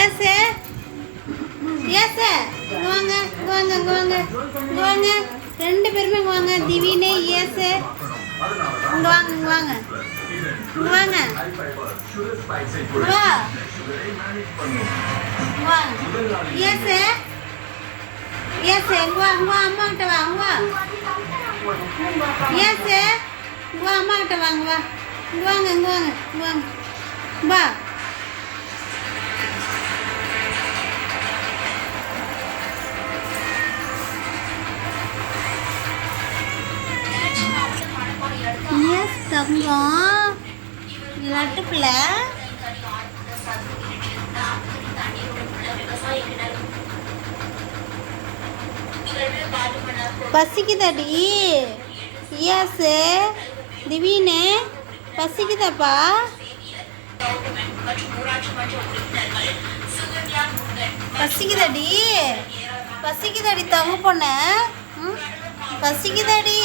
S S வாங்க வாங்க வாங்க வாங்க, ரெண்டு பேருமே வாங்க. திவீனே எஸ் இங்க வாங்க, இங்க வாங்க, இங்க வாங்க, வா வா. எஸ் எஸ் இங்க வா, இங்க வா, அம்மா கிட்ட வா, இங்க வா. எஸ் இங்க வா, அம்மா கிட்ட வாங்க, வா, இங்க வாங்க, இங்க வாங்க, இங்க வாங்க, வா. எஸ் தங்கம் லட்டு பிள்ளை. பசிக்குதாடி? எஸ் திவீனு பசிக்குதாப்பா? பசிக்குதாடி? பசிக்குதாடி தங்க பொண்ணு? பசிக்குதாடி?